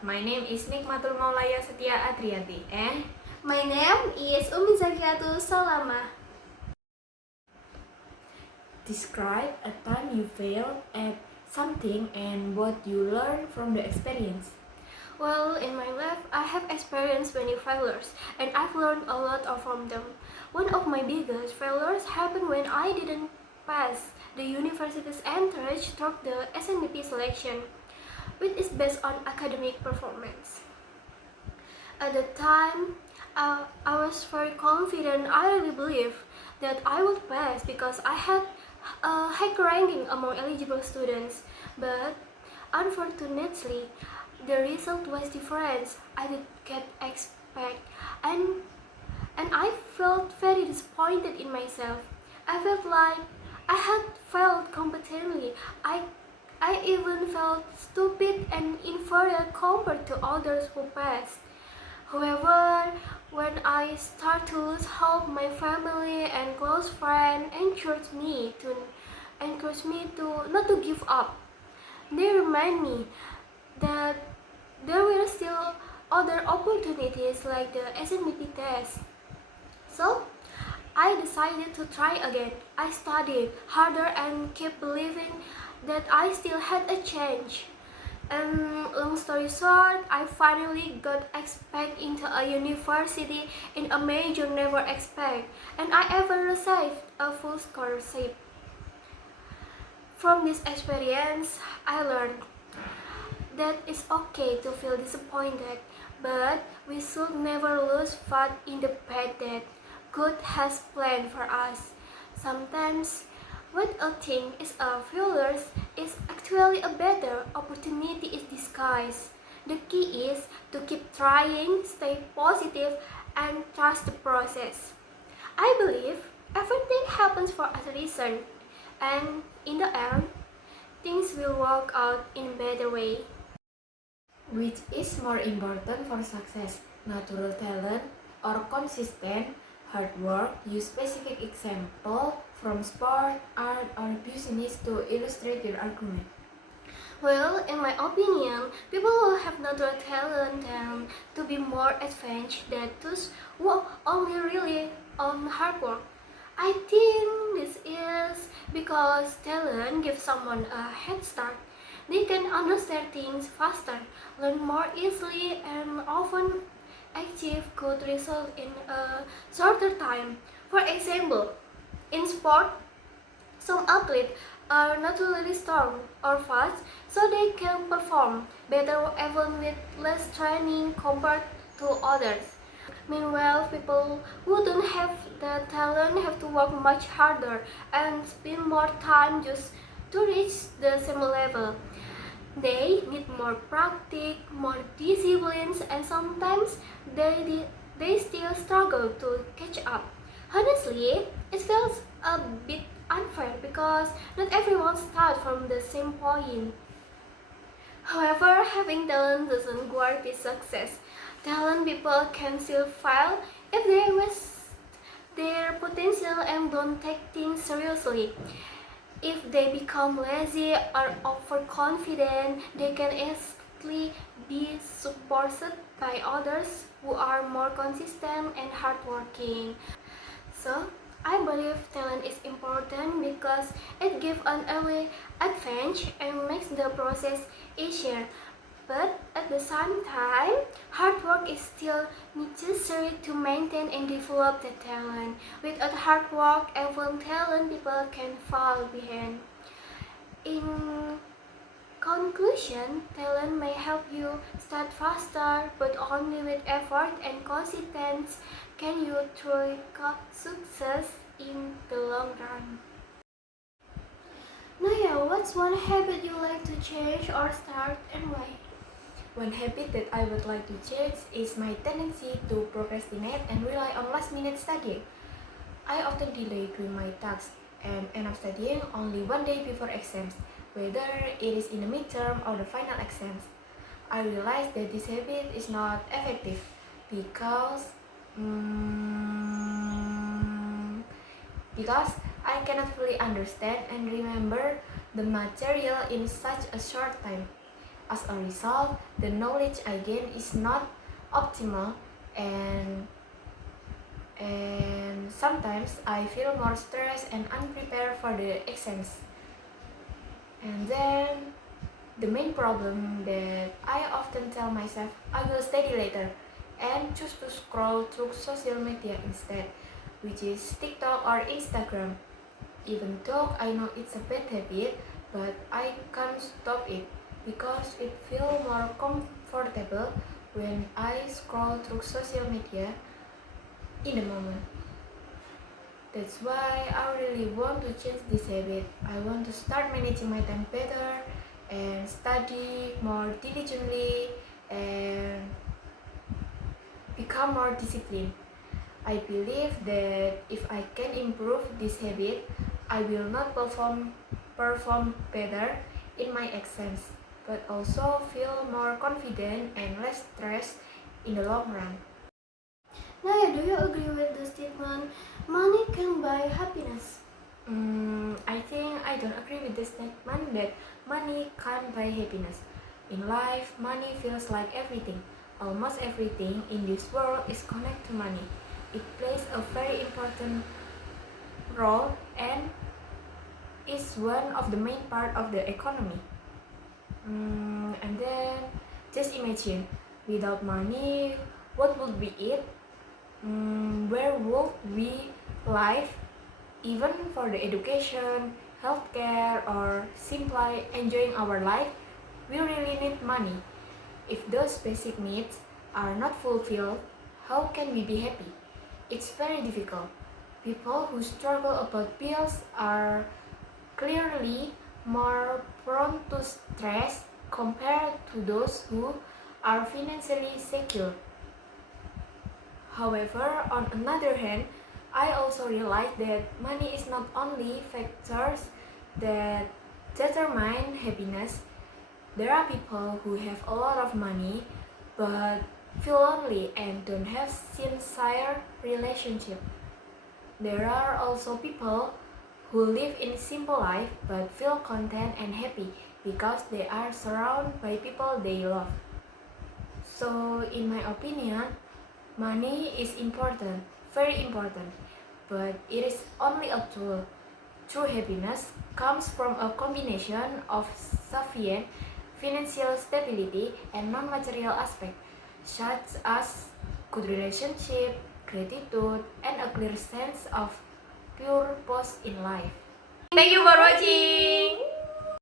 My name is Nikmatul Maulaya Setia Adrianti and my name is Umi Zakiatul Salama. Describe a time you failed at something and what you learned from the experience. Well, in my life, I have experienced many failures, and I've learned a lot from them. One of my biggest failures happened when I didn't pass the university's entrance through the SNDP selection, which is based on academic performance. At the time, I was very confident. I really believed that I would pass because I had a high ranking among eligible students. But unfortunately, the result was different. I did get expect and I felt very disappointed in myself. I felt like I had failed competently. I even felt stupid and inferior compared to others who passed. However, when I start to lose hope, my family and close friends encourage me to not to give up. They remind me that there were still other opportunities like the SNBP test. So, I decided to try again. I studied harder and kept believing that I still had a chance. And long story short, I finally got accepted into a university in a major never expect, and I ever received a full scholarship. From this experience, I learned that it's okay to feel disappointed, but we should never lose faith in the path that God has planned for us. Sometimes what I think is a failure is actually a better opportunity in disguise. The key is to keep trying, stay positive, and trust the process. I believe everything happens for a reason, and in the end, things will work out in a better way. Which is more important for success, natural talent or consistent hard work? Use specific example from sport, art, or business to illustrate your argument. Well, in my opinion, people who have natural talent tend to be more advanced than those who only really on hard work. I think this is because talent gives someone a head start. They can understand things faster, learn more easily, and often achieve good results in a shorter time. For example, in sport, some athletes are naturally strong or fast, so they can perform better even with less training compared to others. Meanwhile, people who don't have the talent have to work much harder and spend more time just to reach the same level. They need more practice, more disciplines, and sometimes they still struggle to catch up. Honestly, it feels a bit unfair because not everyone starts from the same point. However, having talent doesn't guarantee success. Talent people can still fail if they waste their potential and don't take things seriously. If they become lazy or overconfident, they can easily be supported by others who are more consistent and hardworking. So, I believe talent is important because it gives an early advantage and makes the process easier. But at the same time, hard work is still necessary to maintain and develop the talent. Without hard work, even talent people can fall behind. In conclusion, talent may help you start faster, but only with effort and consistency can you truly cut success in the long run. Naya, what's one habit you like to change or start and why? One habit that I would like to change is my tendency to procrastinate and rely on last-minute studying. I often delay doing my tasks and end up studying only one day before exams, whether it is in the midterm or the final exams. I realize that this habit is not effective because because I cannot fully understand and remember the material in such a short time. As a result, the knowledge I gain is not optimal, and sometimes I feel more stressed and unprepared for the exams. And then the main problem that I often tell myself I will study later and choose to scroll through social media instead, which is TikTok or Instagram. Even though I know it's a bad habit, but I can't stop it because it feels more comfortable when I scroll through social media in the moment. That's why I really want to change this habit. I want to start managing my time better and study more diligently and become more disciplined. I believe that if I can improve this habit, I will not perform better in my exams, but also feel more confident and less stressed in the long run. Naya, do you agree with the statement, money can buy happiness? I think I don't agree with the statement that money can't buy happiness. In life, money feels like everything. Almost everything in this world is connected to money. It plays a very important role and is one of the main part of the economy. And then just imagine, without money, what would be it? Where would we live? Even for the education, healthcare, or simply enjoying our life, we really need money. If those basic needs are not fulfilled, how can we be happy? It's very difficult. People who struggle about bills are clearly more prone to stress compared to those who are financially secure. However, on another hand, I also realize that money is not only factors that determine happiness. There are people who have a lot of money but feel lonely and don't have sincere relationship. There are also people who live in simple life but feel content and happy because they are surrounded by people they love. So, in my opinion, money is important, very important, but it is only a tool. True happiness comes from a combination of sufficient financial stability and non-material aspects, such as good relationship, gratitude, and a clear sense of purpose in life. Thank you for watching.